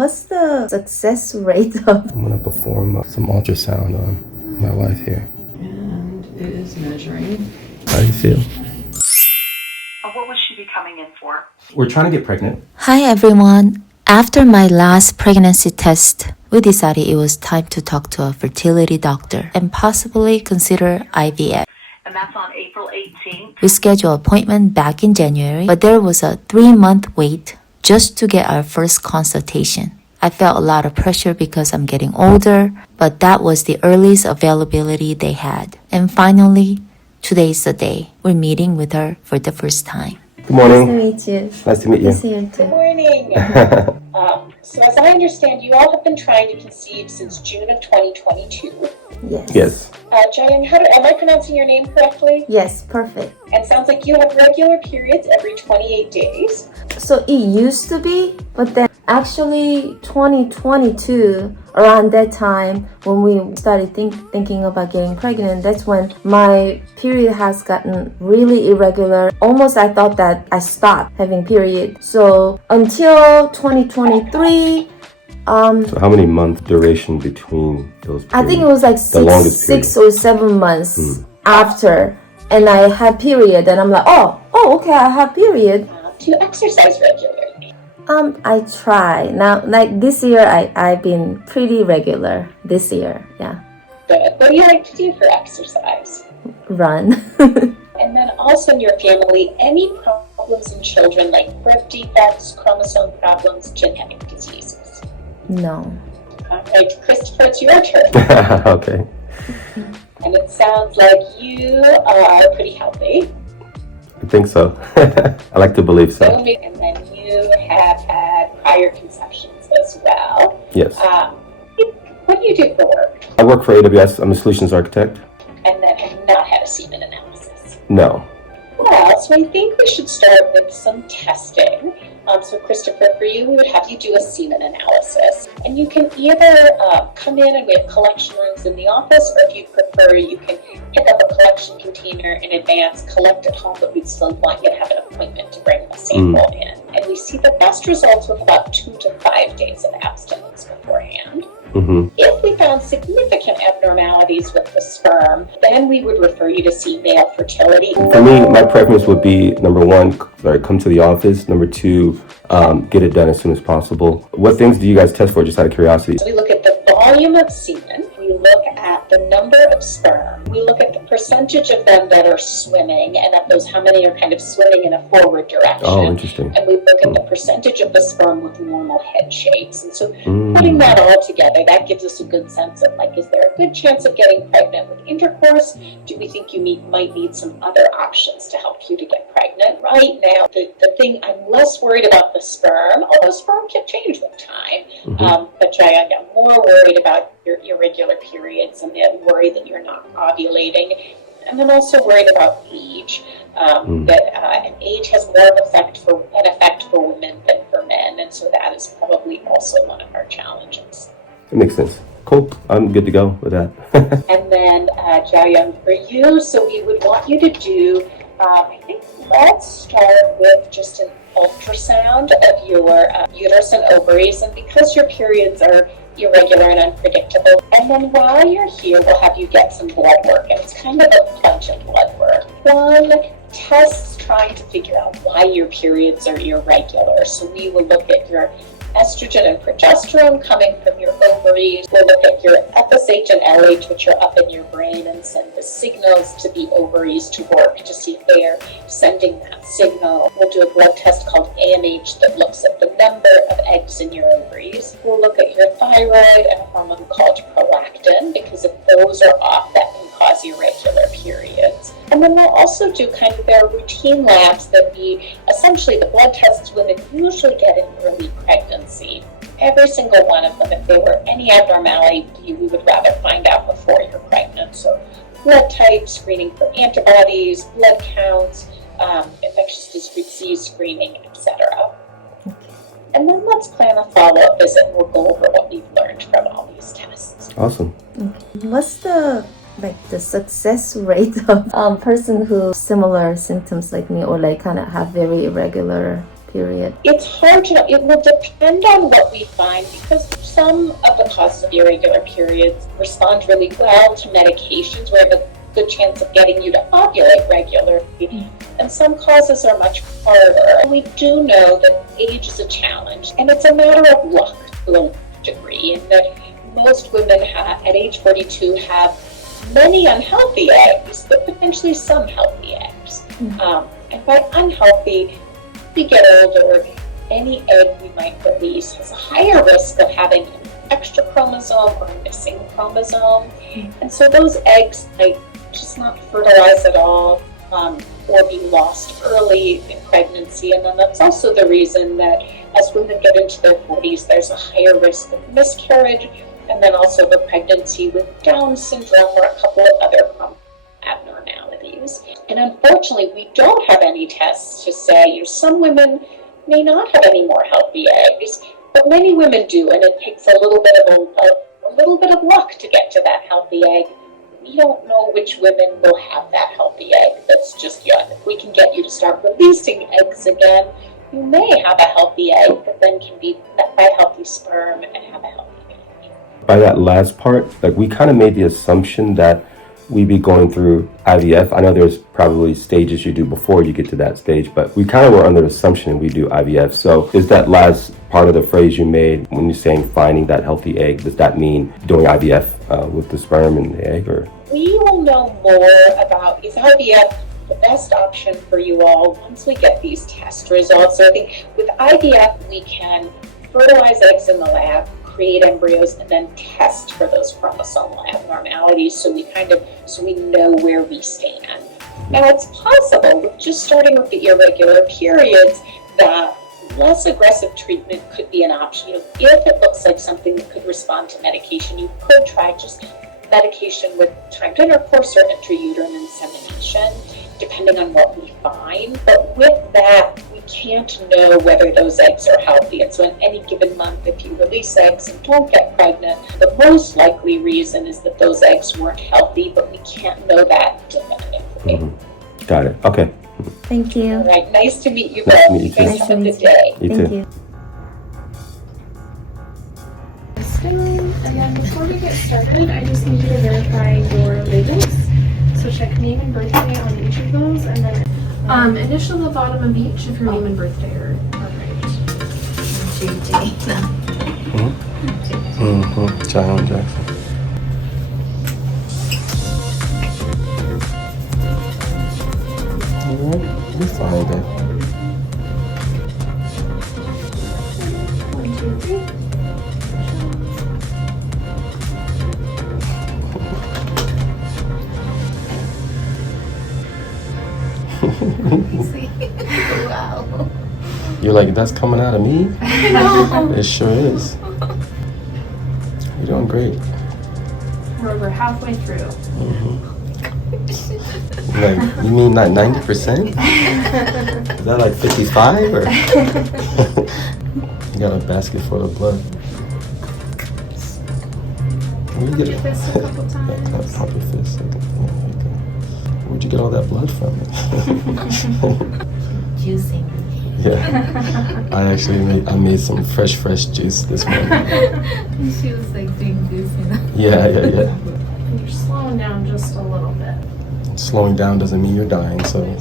What's the success rate of? I'm going to perform some ultrasound on my wife here. And it is measuring. How do you feel? What would she be coming in for? We're trying to get pregnant. Hi everyone. After my last pregnancy test, we decided it was time to talk to a fertility doctor and possibly consider IVF. And that's on April 18th. We scheduled an appointment back in January, but there was a 3-month wait just to get our first consultation. I felt a lot of pressure because I'm getting older, but that was the earliest availability they had. And finally, today's the day. We're meeting with her for the first time. Good morning. Nice to meet you. Nice to meet you. Nice to meet you Good too. morning. So as I understand, you all have been trying to conceive since June of 2022. Yes. Yes. Jayan, am I pronouncing your name correctly? Yes, perfect. It sounds like you have regular periods every 28 days. So it used to be, but then actually 2022, around that time when we started thinking about getting pregnant, that's when my period has gotten really irregular. Almost I thought that I stopped having period. So until 2023, So how many month duration between those periods? I think it was like longest six or 7 months after, and I had period, and I'm like, oh, okay, I have period. Do you exercise regularly? I try now. Like this year, I've been pretty regular. This year, yeah, Good. What do you like to do for exercise? run. And then also in your family, any problems in children like birth defects, chromosome problems, genetic diseases? No. All right, Christopher, it's your turn. Okay. And it sounds like you are pretty healthy. I think so. I like to believe so. And then you have had prior conceptions as well. Yes. What do you do for work? I work for AWS. I'm a solutions architect. And then have not had a semen analysis. No. Well, so I think we should start with some testing. So Christopher, for you, we would have you do a semen analysis. And you can either come in and we have collection rooms in the office, or if you prefer, you can pick up a collection container in advance, collect at home, but we'd still want you to have an appointment to bring a sample in. And we see the best results with about 2 to 5 days of abstinence beforehand. If we found significant abnormalities with the sperm, then we would refer you to see male fertility. For me, my preference would be number 1, come to the office. Number 2, get it done as soon as possible. What things do you guys test for, just out of curiosity? So we look at the volume of semen, we look at the number of sperm, we look at the percentage of them that are swimming, and of those, how many are kind of swimming in a forward direction. Oh, interesting. And we look at the percentage of the sperm with normal head shapes. And so putting that all together, that gives us a good sense of, like, is there a good chance of getting pregnant with intercourse? Do we think you might need some other options to help you to get pregnant? Right now, the thing, I'm less worried about the sperm, although sperm can change with time. But Jaya, I'm more worried about your irregular periods and the worry that you're not ovulating. And I'm also worried about age. That age has more of an effect for women than for men, and so that is probably also one of our challenges. It makes sense. Cool. I'm good to go with that. And then, Jayoung, for you, so we would want you to do, I think let's start with just an ultrasound of your uterus and ovaries, and because your periods are irregular and unpredictable. And then while you're here, we'll have you get some blood work, and it's kind of a bunch of blood work. One, tests trying to figure out why your periods are irregular. So we will look at your estrogen and progesterone coming from your ovaries. We'll look at your FSH and LH, which are up in your brain, and send the signals to the ovaries to work to see if they are sending that signal. We'll do a blood test called AMH that looks at the number of eggs in your ovaries. We'll look at your thyroid and a hormone called prolactin, because if those are off, that can cause irregular periods. And then we'll also do kind of their routine labs that essentially the blood tests women usually get in early pregnancy. Every single one of them, if there were any abnormality, we would rather find out before you're pregnant. So blood type, screening for antibodies, blood counts, infectious disease screening, etc. And then let's plan a follow-up visit and we'll go over what we've learned from all these tests. Awesome. What's the success rate of person who similar symptoms like me, or like kind of have very irregular period? It's hard to know. It will depend on what we find because some of the causes of irregular periods respond really well to medications where the good chance of getting you to ovulate regularly. And some causes are much harder. We do know that age is a challenge, and it's a matter of luck to a degree, in that most women at age 42 have many unhealthy eggs, but potentially some healthy eggs. And by unhealthy, we get older, any egg we might release has a higher risk of having an extra chromosome or a missing chromosome. And so those eggs might just not fertilize at all, or be lost early in pregnancy. And then that's also the reason that as women get into their 40s, there's a higher risk of miscarriage, and then also the pregnancy with Down syndrome or a couple of other abnormalities. And unfortunately, we don't have any tests to say, some women may not have any more healthy eggs, but many women do, and it takes a little bit of luck to get to that healthy egg. We don't know which women will have that healthy egg that's just young. If we can get you to start releasing eggs again, you may have a healthy egg that then can be met by healthy sperm and have a healthy baby. By that last part, like we kind of made the assumption that we'd be going through IVF. I know there's probably stages you do before you get to that stage, but we kind of were under the assumption we do IVF. So is that last part of the phrase you made when you're saying finding that healthy egg, does that mean doing IVF with the sperm and the egg? Or we will know more about is IVF the best option for you all once we get these test results. So I think with IVF, we can fertilize eggs in the lab, create embryos, and then test for those chromosomal abnormalities so we know where we stand. Now it's possible with just starting with the irregular periods that less aggressive treatment could be an option. If it looks like something that could respond to medication, you could try just medication with timed intercourse or intrauterine insemination, depending on what we find. But with that, we can't know whether those eggs are healthy. And so in any given month, if you release eggs and don't get pregnant, the most likely reason is that those eggs weren't healthy, but we can't know that definitively. Got it. Okay. Thank you. All right. Nice to meet you Nice both. to meet you You guys too. have a good day. You Thank too. you. And then before we get started, I just need you to verify your labels. So check name and birthday on each of those, and then initial the bottom of each if your name and birthday are right. John Jackson. Alright, we find it. 1, 2, 3. Wow. You're like, that's coming out of me? No. It sure is. You're doing great. We're over halfway through. Like, you mean not 90%? Is that like 55 or? You got a basket full of blood. Where'd you Your get fist a couple times. Pump your fist. Where'd you get all that blood from? Juicing. Yeah, I made some fresh juice this morning. She was like doing juicing. Yeah. And you're slowing down just a little bit. Slowing down doesn't mean you're dying, so. Okay,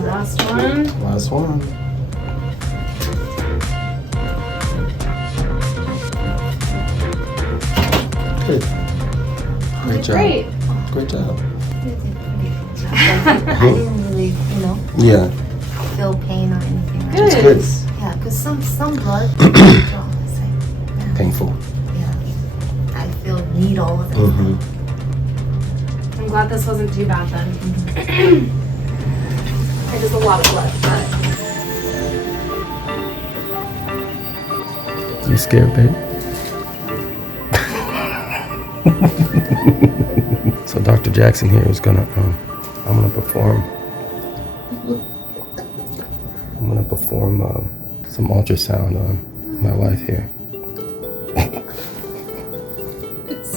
last one. Last one. Good. Great job. Great. Great job. I didn't really, Yeah. feel pain or anything. Like Good. that. Good. Yeah, because some blood draw is like, Painful. yeah, I feel needle. Mm-hmm. I'm glad this wasn't too bad then. It is a lot of blood, but You scared, babe? So Dr. Jackson here is gonna, I'm gonna perform some ultrasound on my wife here. This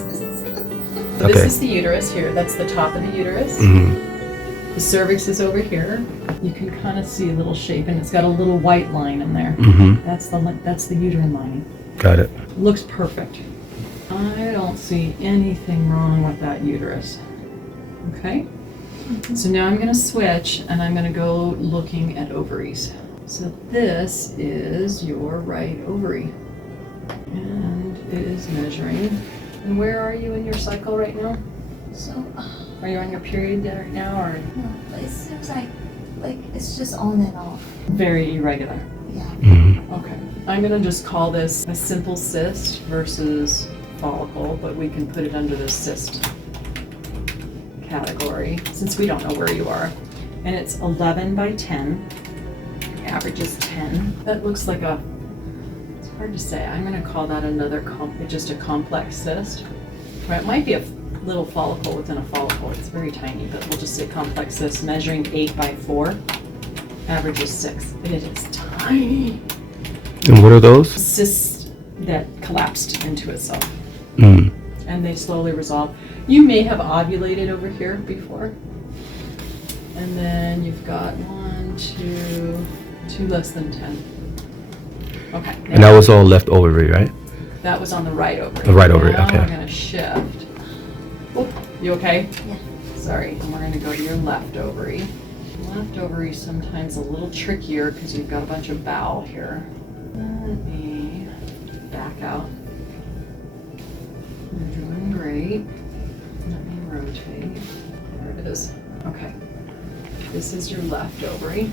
is the uterus here. That's the top of the uterus. Mm-hmm. The cervix is over here. You can kind of see a little shape, and it's got a little white line in there. That's the uterine lining. Got it. Looks perfect. I don't see anything wrong with that uterus. Okay? So now I'm going to switch, and I'm going to go looking at ovaries. So this is your right ovary, and it is measuring. And where are you in your cycle right now? So, Are you on your period right now, or no, it seems like it's just on and off. very irregular? Yeah. Okay. I'm going to just call this a simple cyst versus follicle, but we can put it under the cyst category since we don't know where you are. And it's 11 by 10. Average is 10. That looks like it's hard to say. I'm going to call that just a complex cyst. Or it might be a little follicle within a follicle. It's very tiny, but we'll just say complex cyst, measuring 8 by 4. Average is 6. It is tiny. And what are those? Cysts that collapsed into itself. Mm. And they slowly resolve. You may have ovulated over here before. And then you've got 1, 2 less than 10. Okay. And that was all left ovary, right? That was on the right ovary. The right ovary, Now okay. we're going to shift. Oh, you okay? Yeah. Sorry. And we're going to go to your left ovary. Left ovary is sometimes a little trickier because you've got a bunch of bowel here. Let me back out. You're doing great. Let me rotate. There it is. Okay. This is your left ovary.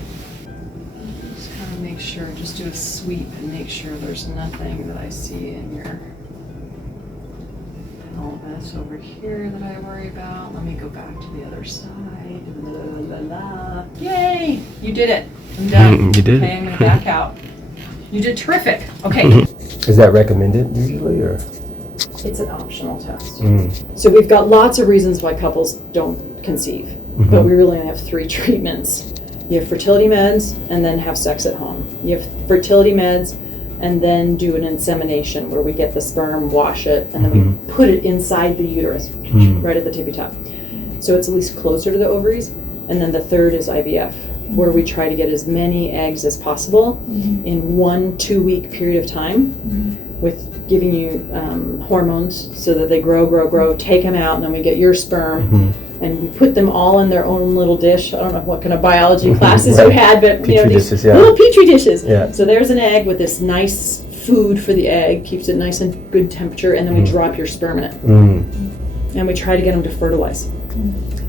Just kind of make sure, just do a sweep and make sure there's nothing that I see in your pelvis over here that I worry about. Let me go back to the other side. La, la, la, la. Yay! You did it. I'm done. You did. Okay, I'm going to back out. You did terrific. Okay. Is that recommended usually, or? It's an optional test. So we've got lots of reasons why couples don't conceive, but we really only have 3 treatments. You have fertility meds and then have sex at home. You have fertility meds and then do an insemination where we get the sperm, wash it, and then we put it inside the uterus, right at the tippy top. So it's at least closer to the ovaries. And then the third is IVF, where we try to get as many eggs as possible in 1-2 week period of time with giving you hormones so that they grow, take them out, and then we get your sperm and we put them all in their own little dish. I don't know what kind of biology classes you had, but you know, these dishes, yeah. little petri dishes. Yeah. So there's an egg with this nice food for the egg, keeps it nice and good temperature, and then we drop your sperm in it. And we try to get them to fertilize.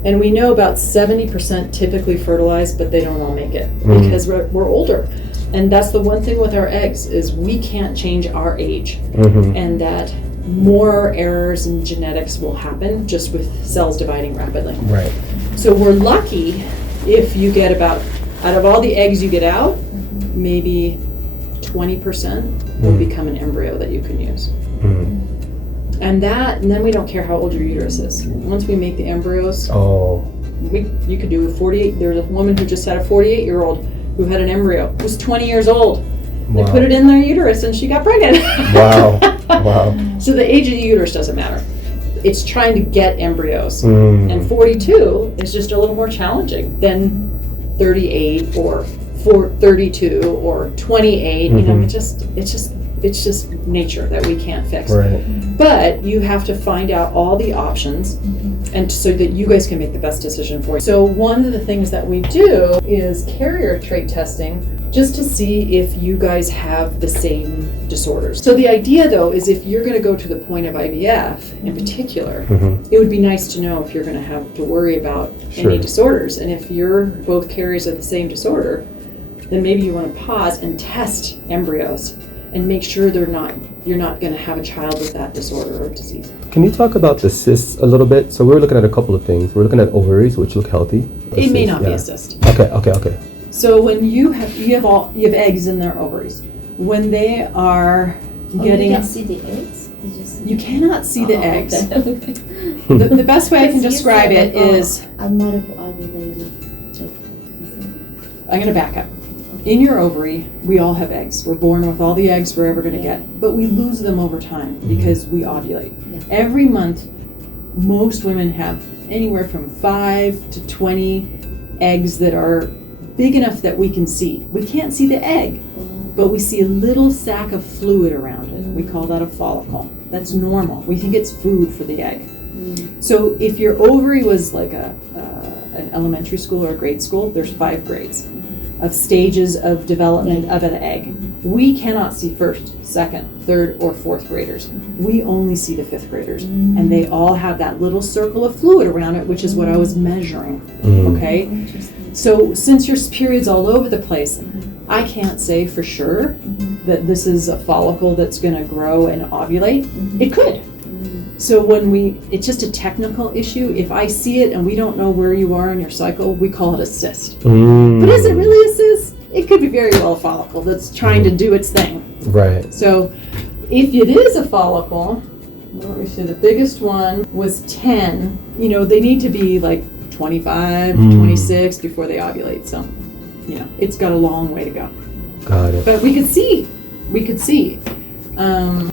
And we know about 70% typically fertilize, but they don't all make it because we're older. And that's the one thing with our eggs is we can't change our age, and that more errors in genetics will happen just with cells dividing rapidly. Right. So we're lucky if you get out of all the eggs you get out, maybe 20% will become an embryo that you can use. And then we don't care how old your uterus is. Once we make the embryos, you could do a 48. There's a woman who just had a 48-year-old who had an embryo, who was 20 years old. They put it in their uterus and she got pregnant. Wow. So the age of the uterus doesn't matter. It's trying to get embryos. And 42 is just a little more challenging than 38 or 32 or 28. You know, it's just nature that we can't fix. Right. But you have to find out all the options and so that you guys can make the best decision for you. So one of the things that we do is carrier trait testing just to see if you guys have the same disorders. So the idea though is if you're going to go to the point of IVF in particular, it would be nice to know if you're going to have to worry about any disorders. And if you're both carriers of the same disorder, then maybe you want to pause and test embryos and make sure you're not going to have a child with that disorder or disease. Can you talk about the cysts a little bit? So we're looking at a couple of things. We're looking at ovaries, which look healthy. It may not be a cyst. Okay. So when you have eggs in their ovaries, when they are getting, you can see the eggs. You cannot see the eggs. Okay. The best way I can describe it is, I'm not ovulated. I'm going to back up. In your ovary, we all have eggs. We're born with all the eggs we're ever going to get, but we lose them over time because we ovulate. Yeah. Every month, most women have anywhere from 5 to 20 eggs that are big enough that we can see. We can't see the egg, but we see a little sac of fluid around it. We call that a follicle. That's normal. We think it's food for the egg. So if your ovary was like an elementary school or a grade school, there's 5 grades of stages of development of an egg. We cannot see first, second, third, or fourth graders. We only see the 5th graders. And they all have that little circle of fluid around it, which is what I was measuring. Okay? So since your period's all over the place, I can't say for sure that this is a follicle that's going to grow and ovulate. It could. So it's just a technical issue. If I see it and we don't know where you are in your cycle, we call it a cyst. But is it really a cyst? It could be very well a follicle that's trying to do its thing. Right. So if it is a follicle, let me see, the biggest one was 10. You know, they need to be like 25, 26 before they ovulate. So, you know, it's got a long way to go. Got it. But we could see.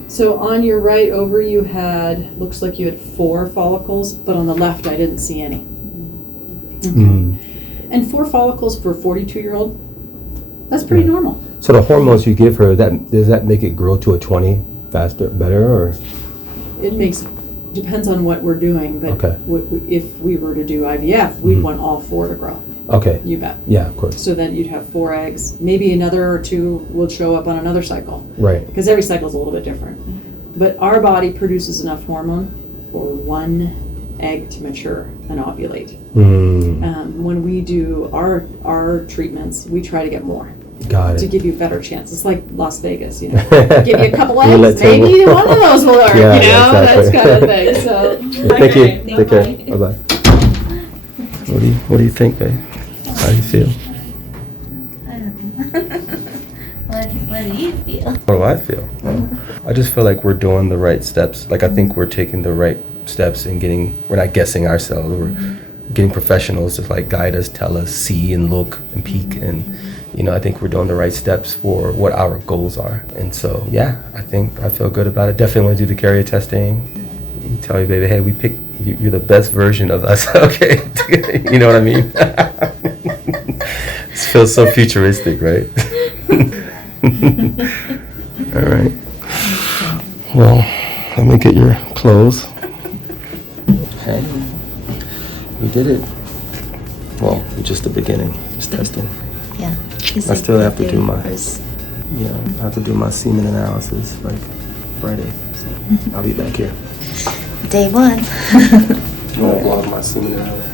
So on your right ovary you looks like you had 4 follicles, but on the left I didn't see any. Okay. And 4 follicles for a 42-year-old, that's pretty normal. So the hormones you give her, does that make it grow to a 20 faster, better, or? It depends on what we're doing, but if we were to do IVF, we'd want all 4 to grow. Okay. You bet. Yeah, of course. So then you'd have 4 eggs. Maybe another or 2 will show up on another cycle. Right. Because every cycle is a little bit different. But our body produces enough hormone for 1 egg to mature and ovulate. When we do our treatments, we try to get more. Got it. To give you a better chance. It's like Las Vegas, you know. Give you a couple eggs, maybe one of those will work, yeah, you know, exactly. that's kind of thing. So Thank you. Take care. Bye-bye. What do you think, babe? How do you feel? I don't know. What do you feel? What do I feel? I just feel like we're doing the right steps. Like I think we're taking the right steps and we're not guessing ourselves. We're getting professionals to like guide us, tell us, see and look and peek. And, you know, I think we're doing the right steps for what our goals are. And so, yeah, I feel good about it. Definitely want to do the carrier testing. Tell you, baby, hey, we picked, you're the best version of us, okay? You know what I mean? It feels so futuristic, right? All right. Well, let me get your clothes. Hey, we did it. Well, just the beginning, just testing. Yeah. I still have to do I have to do my semen analysis like Friday. So I'll be back here. Day 1. I'm gonna vlog my semen analysis.